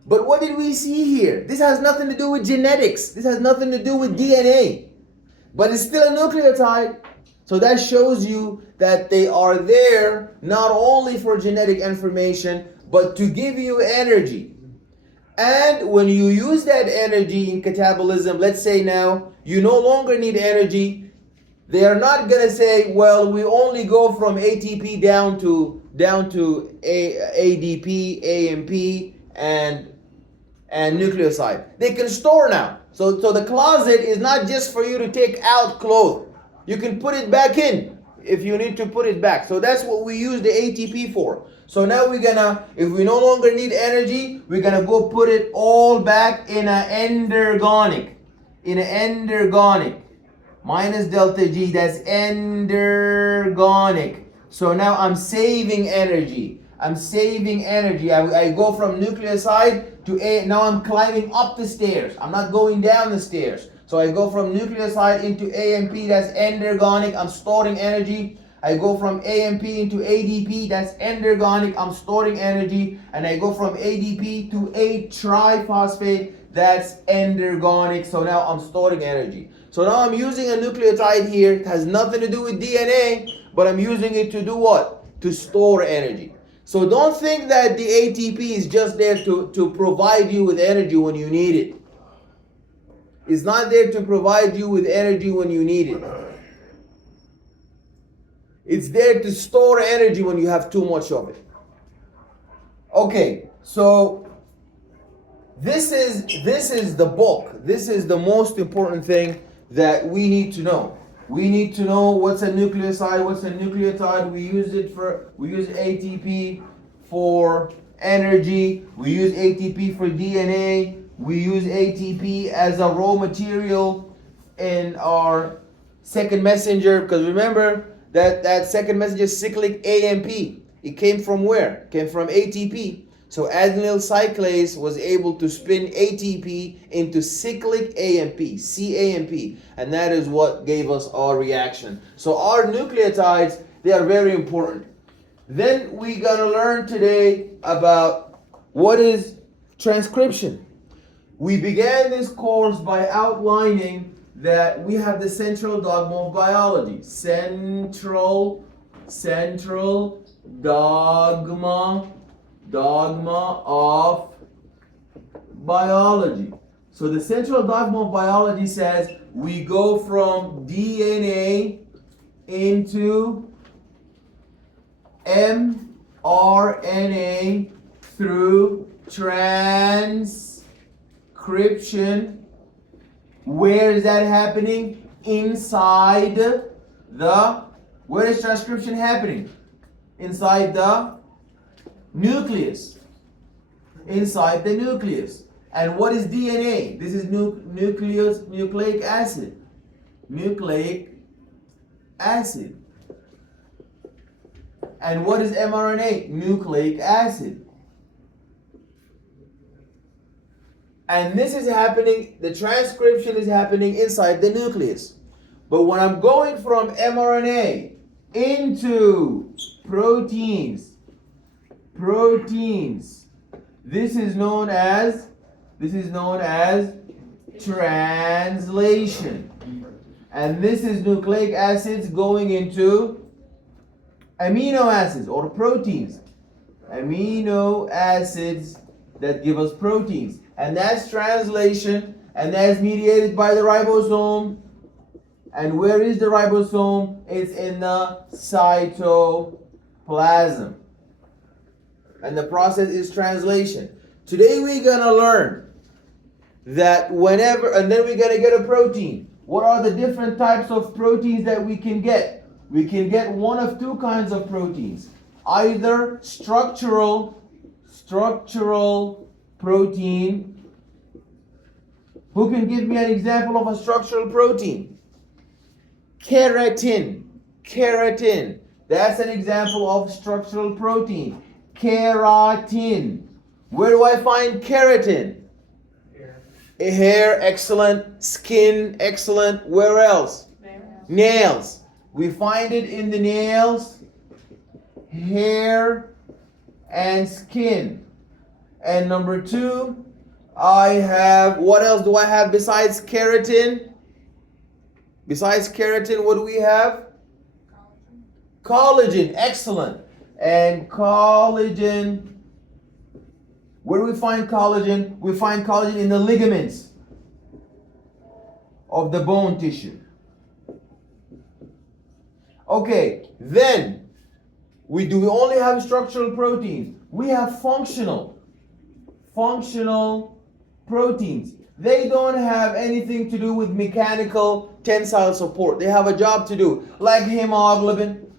But what did we see here? This has nothing to do with genetics. This has nothing to do with DNA. But it's still a nucleotide. So that shows you that they are there not only for genetic information, but to give you energy. And when you use that energy in catabolism, let's say now you no longer need energy, they are not going to say, well, we only go from ATP down to ADP, AMP, and nucleoside. They can store now. So the closet is not just for you to take out clothes. You can put it back in if you need to put it back. So that's what we use the ATP for. So now if we no longer need energy, we're gonna go put it all back in an endergonic. Minus delta G, that's endergonic. So now I'm saving energy. I go from nucleoside to now I'm climbing up the stairs. I'm not going down the stairs. So I go from nucleoside into AMP, that's endergonic, I'm storing energy. I go from AMP into ADP, that's endergonic, I'm storing energy. And I go from ADP to A triphosphate, that's endergonic, so now I'm storing energy. So now I'm using a nucleotide here. It has nothing to do with DNA, but I'm using it to do what? To store energy. So don't think that the ATP is just there to provide you with energy when you need it. It's not there to provide you with energy when you need it. It's there to store energy when you have too much of it. Okay, so this is the bulk. This is the most important thing that we need to know. We need to know what's a nucleoside, what's a nucleotide. We use ATP for energy. We use ATP for DNA. We use ATP as a raw material in our second messenger, because remember that second messenger is cyclic AMP. It came from where? It came from ATP. So adenyl cyclase was able to spin ATP into cyclic AMP, CAMP, and that is what gave us our reaction. So our nucleotides, they are very important. Then we're gonna learn today about what is transcription. We began this course by outlining that we have the central dogma of biology. Central dogma of biology. So the central dogma of biology says we go from DNA into mRNA through transcription. Where is that happening? Inside where is transcription happening? Inside the nucleus. Inside the nucleus. And what is DNA? This is nucleic acid. Nucleic acid. And what is mRNA? Nucleic acid. And this is happening, the transcription is happening inside the nucleus. But when I'm going from mRNA into proteins, this is known as translation. And this is nucleic acids going into amino acids or proteins. Amino acids that give us proteins. And that's translation, and that's mediated by the ribosome. And where is the ribosome? It's in the cytoplasm. And the process is translation. Today we're gonna learn that whenever, and then we're gonna get a protein. What are the different types of proteins that we can get? We can get one of two kinds of proteins. Either structural protein. Who can give me an example of a structural protein? Keratin. That's an example of structural protein. Keratin. Where do I find keratin? Hair, excellent. Skin, excellent. Where else? Nails. We find it in the nails, hair, and skin. And number two, what else do I have besides keratin? Besides keratin, what do we have? Collagen, excellent. And collagen, where do we find collagen? We find collagen in the ligaments of the bone tissue. Okay, then we only have structural proteins. We have functional proteins. They don't have anything to do with mechanical tensile support. They have a job to do, like hemoglobin.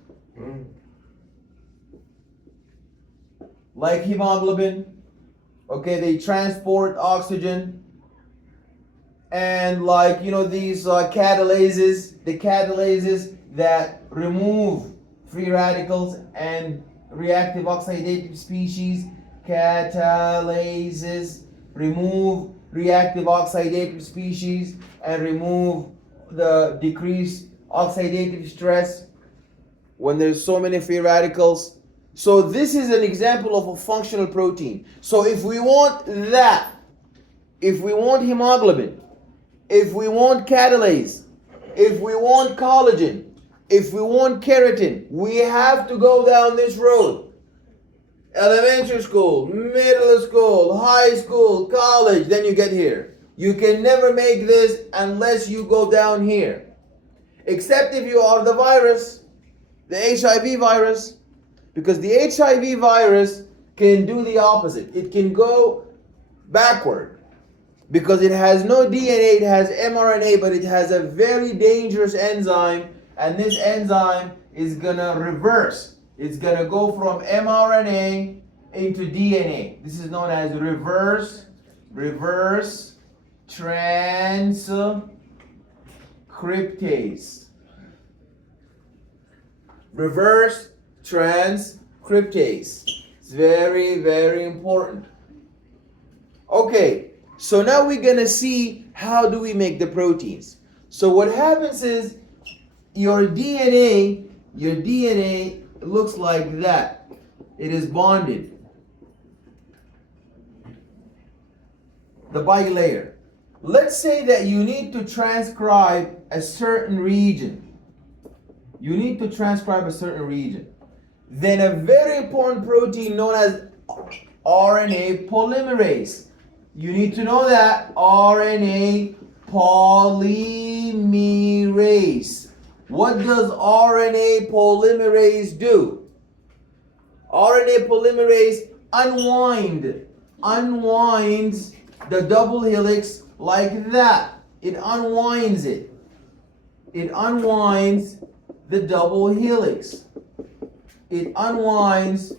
Okay, they transport oxygen. And these catalases, the catalases that remove free radicals and reactive oxidative species. Catalases remove reactive oxidative species and remove the decreased oxidative stress when there's so many free radicals. So this is an example of a functional protein. So if we want that, if we want hemoglobin, if we want catalase, if we want collagen, if we want keratin, we have to go down this road. Elementary school, middle school, high school, college, then you get here. You can never make this unless you go down here. Except if you are the virus, the HIV virus, because the HIV virus can do the opposite. It can go backward because it has no DNA, it has mRNA, but it has a very dangerous enzyme, and this enzyme is gonna reverse. It's gonna go from mRNA into DNA. This is known as reverse transcriptase. Reverse transcriptase. It's very, very important. Okay, so now we're gonna see how do we make the proteins. So what happens is your DNA looks like that. It is bonded. The bilayer. Let's say that you need to transcribe a certain region. You need to transcribe a certain region. Then a very important protein known as RNA polymerase. You need to know that RNA polymerase. What does RNA polymerase do? RNA polymerase unwinds the double helix like that. It unwinds it. It unwinds the double helix. It unwinds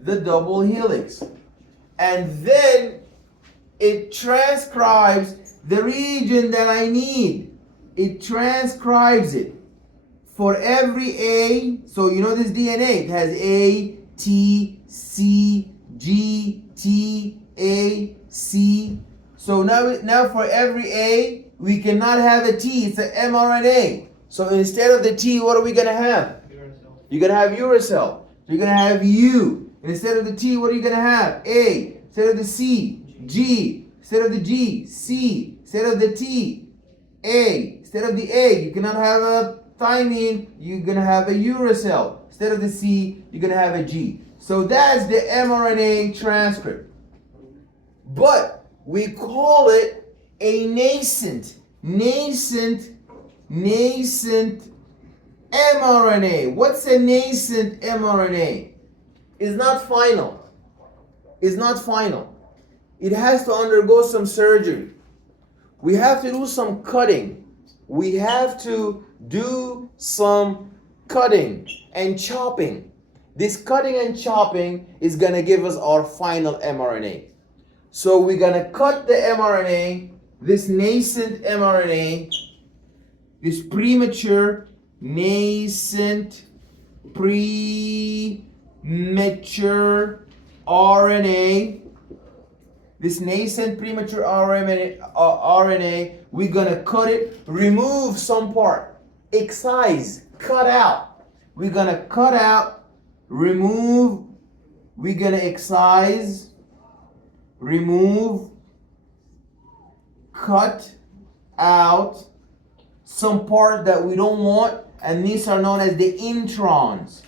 the double helix. And then it transcribes the region that I need. It transcribes it. For every A, so you know this DNA, it has A, T, C, G, T, A, C. So now for every A, we cannot have a T, it's an mRNA. So instead of the T, what are we gonna have? You're gonna have uracil. So you're gonna have U. Instead of the T, what are you gonna have? A. Instead of the C, G. Instead of the G, C. Instead of the T, A. Instead of the A, you cannot have a thymine, you're gonna have a uracil. Instead of the C, you're gonna have a G. So that's the mRNA transcript. But we call it a nascent mRNA. What's a nascent mRNA? It's not final. It's not final. It has to undergo some surgery. We have to do some cutting. We have to do some cutting and chopping. This cutting and chopping is going to give us our final mRNA. So we're going to cut the mRNA, this nascent mRNA, this premature RNA, this nascent premature RNA, we're gonna cut it, remove some part, excise, cut out. We're gonna cut out, remove, we're gonna excise, remove, cut out some part that we don't want, and these are known as the introns.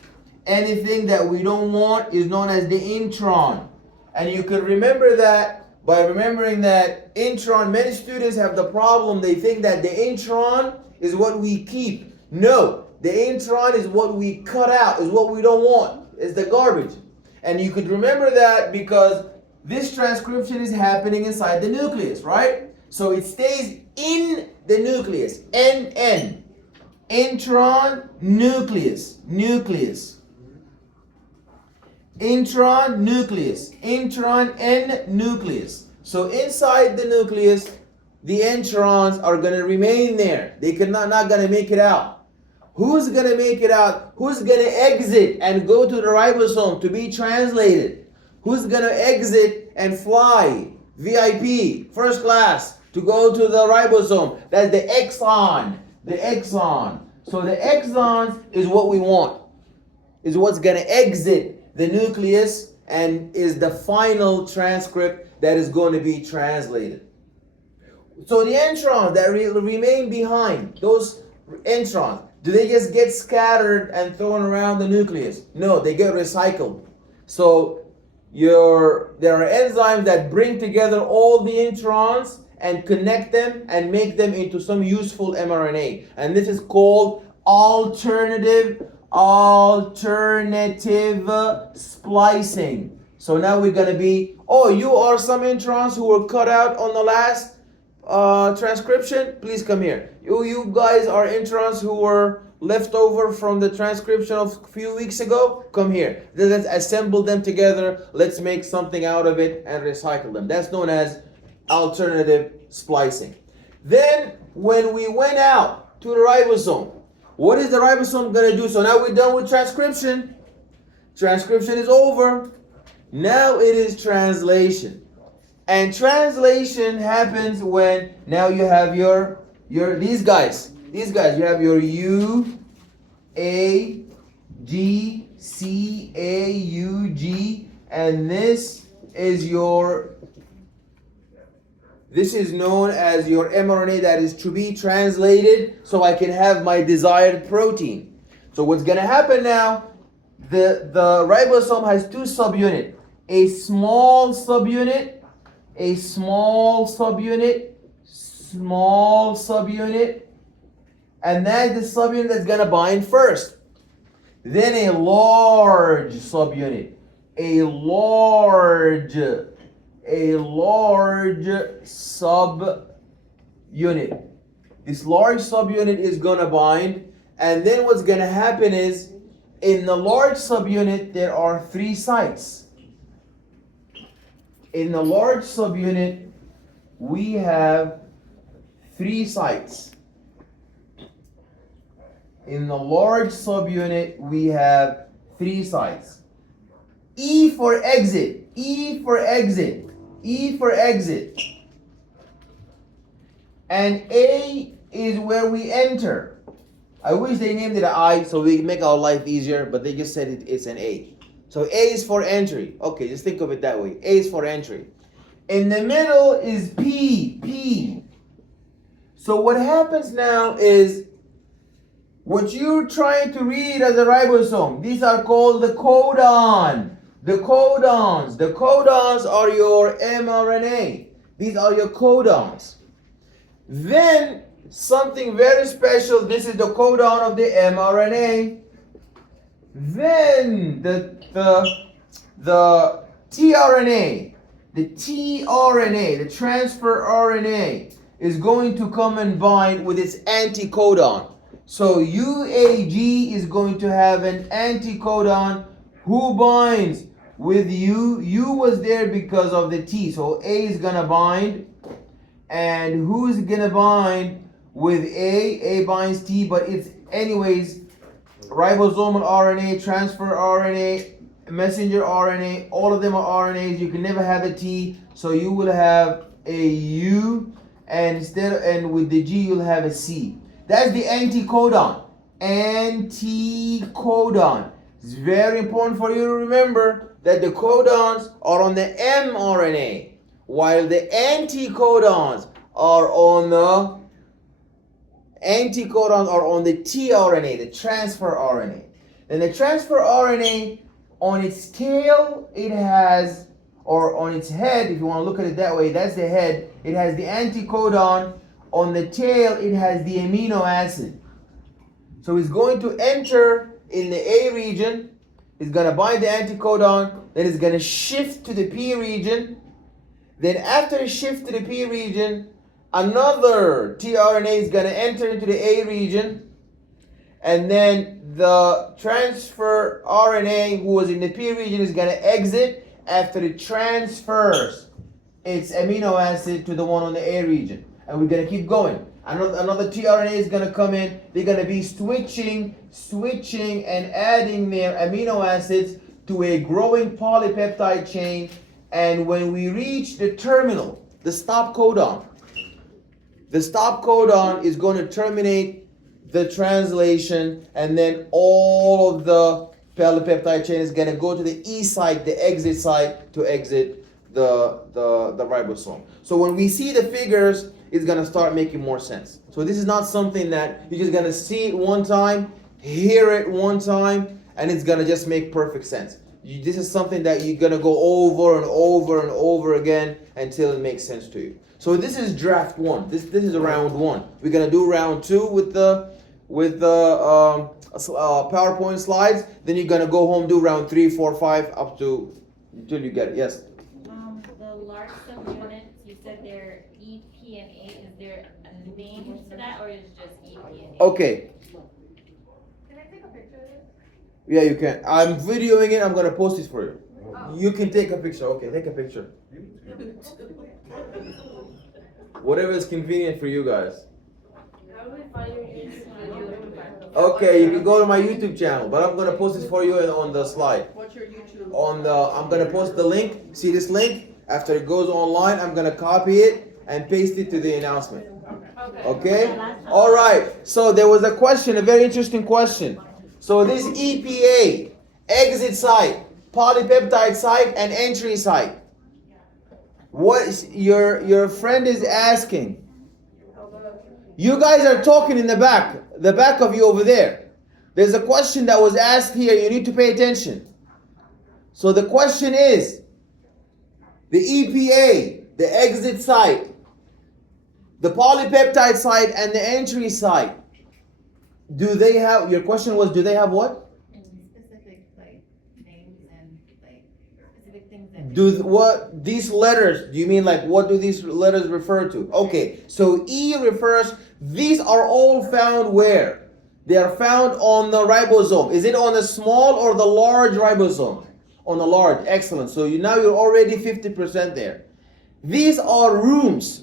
Anything that we don't want is known as the intron. And you can remember that by remembering that intron. Many students have the problem, they think that the intron is what we keep. No, the intron is what we cut out, is what we don't want, is the garbage. And you could remember that because this transcription is happening inside the nucleus, right? So it stays in the nucleus, NN. Intron, nucleus, nucleus. Intron, nucleus. Intron, N, nucleus. So inside the nucleus, the introns are going to remain there. They cannot not going to make it out. Who's going to make it out? Who's going to exit and go to the ribosome to be translated? Who's going to exit and fly VIP, first class, to go to the ribosome? That's the exon. The exon. So the exons is what we want. Is what's going to exit the nucleus and is the final transcript that is going to be translated. So the introns that remain behind, those introns, do they just get scattered and thrown around the nucleus? No, they get recycled. So there are enzymes that bring together all the introns and connect them and make them into some useful mRNA. And this is called alternative splicing. So now we're going to be, oh, you are some introns who were cut out on the last transcription, please come here. You guys are introns who were left over from the transcription of a few weeks ago, come here. Let's assemble them together. Let's make something out of it and recycle them. That's known as alternative splicing. Then when we went out to the ribosome, what is the ribosome going to do? So now we're done with transcription. Transcription is over. Now it is translation. And translation happens when now you have your these guys, you have your U, A, G, C, A, U, G, and this is known as your mRNA that is to be translated so I can have my desired protein. So what's going to happen now, the ribosome has two subunits, a small subunit, and that's the subunit that's going to bind first. Then a large subunit, a large subunit. This large subunit is going to bind, and then what's going to happen is in the large subunit there are 3 sites. In the large subunit we have 3 sites. In the large subunit we have 3 sites. E for exit, E for exit, E for exit. And A is where we enter. I wish they named it an I so we make our life easier, but they just said it's an A. So A is for entry. Okay, just think of it that way. A is for entry. In the middle is P. So what happens now is what you're trying to read as a ribosome, these are called the codon. The codons. The codons are your mRNA. These are your codons. Then something very special, this is the codon of the mRNA. Then the tRNA, the transfer RNA, is going to come and bind with its anticodon. So UAG is going to have an anticodon who binds with U. U was there because of the T. So A is going to bind. And who's going to bind with A? A binds T, but it's anyways ribosomal RNA, transfer RNA, messenger RNA, all of them are RNAs. You can never have a T, so you will have a U, and with the G you'll have a C. That's the anticodon. Anticodon. It's very important for you to remember that the codons are on the mRNA, while the anticodons are on the tRNA, the transfer RNA. And the transfer RNA, on its tail, it has, or on its head, if you want to look at it that way, that's the head. It has the anticodon. On the tail, it has the amino acid. So it's going to enter in the A region. It's going to bind the anticodon. Then it's going to shift to the P region. Then after it shifts to the P region, another tRNA is going to enter into the A region. And then the transfer RNA who was in the P region is going to exit after it transfers its amino acid to the one on the A region. And we're going to keep going. Another tRNA is going to come in. They're going to be switching and adding their amino acids to a growing polypeptide chain. And when we reach the terminal, the stop codon is going to terminate the translation, and then all of the polypeptide chain is going to go to the E site, the exit site, to exit the ribosome. So when we see the figures, it's going to start making more sense. So this is not something that you're just going to see it one time, hear it one time, and it's going to just make perfect sense. This is something that you're going to go over and over and over again until it makes sense to you. So this is draft one. This is round one. We're gonna do round two with the PowerPoint slides. Then you're gonna go home, do round 3, 4, 5 up to until you get it. Yes. The large subunits, you said they're E, P, and A. Is there a name to that, or is it just E, P, and A? Okay. Can I take a picture of it? Yeah, you can. I'm videoing it. I'm gonna post it for you. You can take a picture. Okay, take a picture. Whatever is convenient for you guys. Okay, you can go to my YouTube channel, but I'm gonna post this for you on the slide. What's your YouTube? I'm gonna post the link. See this link? After it goes online, I'm gonna copy it and paste it to the announcement. Okay? All right. So there was a question, a very interesting question. So this EPA, exit site, polypeptide site, and entry site. What is your friend is asking? You guys are talking in the back of you over there. There's a question that was asked here. You need to pay attention. So the question is, the EPA, the exit site, the polypeptide site, and the entry site, do they have, your question was, do they have what? Specific, like, names and, like, specific things that... What, these letters, do you mean like, what do these letters refer to? Okay, so E refers, these are all found where? They are found on the ribosome. Is it on the small or the large ribosome? On the large, excellent. So now you're already 50% there. These are rooms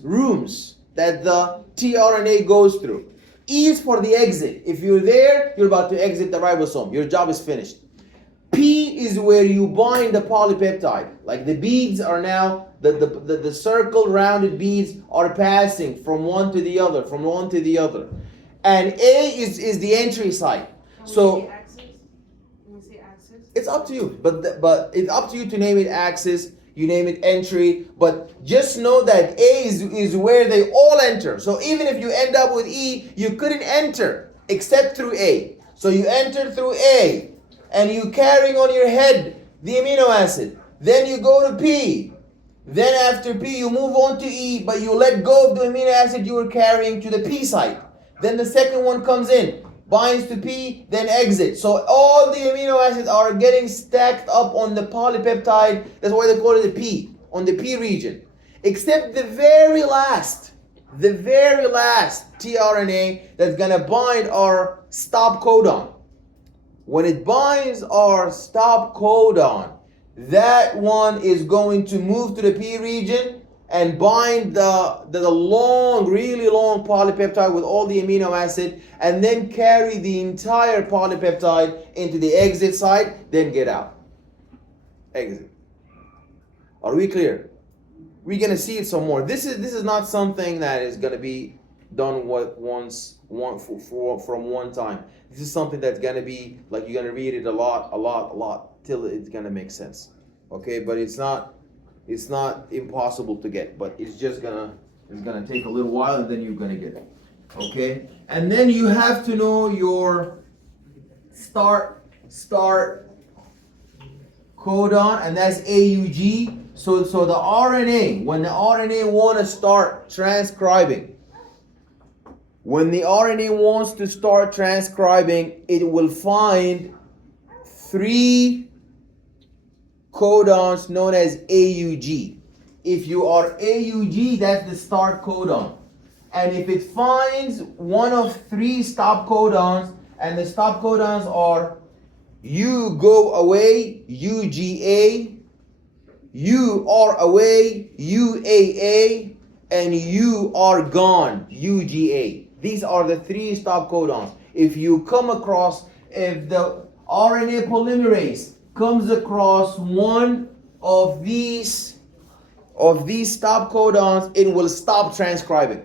that the tRNA goes through. E is for the exit. If you're there, you're about to exit the ribosome. Your job is finished. P is where you bind the polypeptide. Like the beads are now, the circle rounded beads are passing from one to the other, from one to the other. And A is the entry site. So it's up to you, but it's up to you to name it axis, you name it entry, but just know that A is where they all enter. So even if you end up with E, you couldn't enter except through A. So you enter through A, and you carrying on your head the amino acid. Then you go to P. Then after P, you move on to E, but you let go of the amino acid you were carrying to the P site. Then the second one comes in, binds to P, then exits. So all the amino acids are getting stacked up on the polypeptide. That's why they call it the P, on the P region. Except the very last tRNA that's gonna bind our stop codon. When it binds our stop codon, that one is going to move to the P region and bind the long, really long polypeptide with all the amino acid, and then carry the entire polypeptide into the exit site, then get out. Exit. Are we clear? We're gonna see it some more. This is not something that is gonna be done from one time. This is something that's gonna be like you're gonna read it a lot till it's gonna make sense. Okay, but it's not impossible to get, but it's gonna take a little while, and then you're gonna get it. Okay, and then you have to know your start codon, and that's AUG. So the RNA, when the RNA want to start transcribing, it will find 3 codons known as AUG. If you are AUG, that's the start codon. And if it finds one of 3 stop codons, and the stop codons are U go away, UGA, U are away, UAA, and U are gone, UGA. These are the 3 stop codons. If the RNA polymerase comes across one of these stop codons, it will stop transcribing.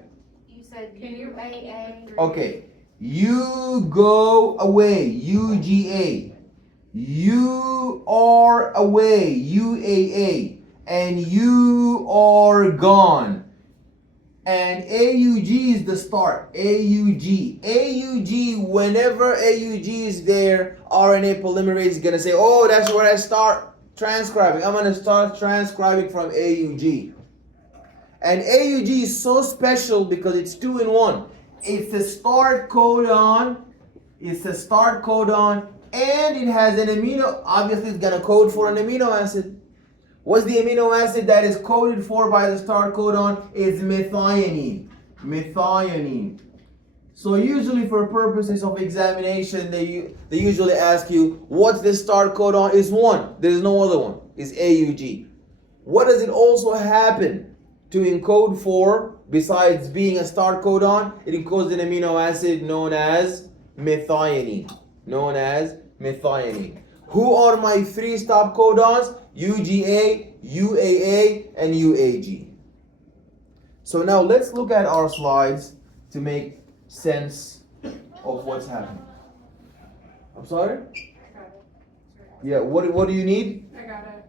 You said UAA. Okay. U go away, UGA. U are away, UAA. And U are gone. And AUG is the start. AUG. Whenever AUG is there, RNA polymerase is going to say, oh, that's where I start transcribing. I'm going to start transcribing from AUG. And AUG is so special because it's 2 in 1. It's a start codon, and it has an amino, obviously it's gonna code for an amino acid. What's the amino acid that is coded for by the start codon? Is methionine. Methionine. So usually for purposes of examination, they usually ask you, what's the start codon? Is 1. There is no other one. It's AUG. What does it also happen to encode for besides being a start codon? It encodes an amino acid known as methionine. Who are my 3 stop codons? UGA, UAA, and UAG. So now let's look at our slides to make sense of what's happening. I'm sorry? I got it. Yeah, what do you need? I got it.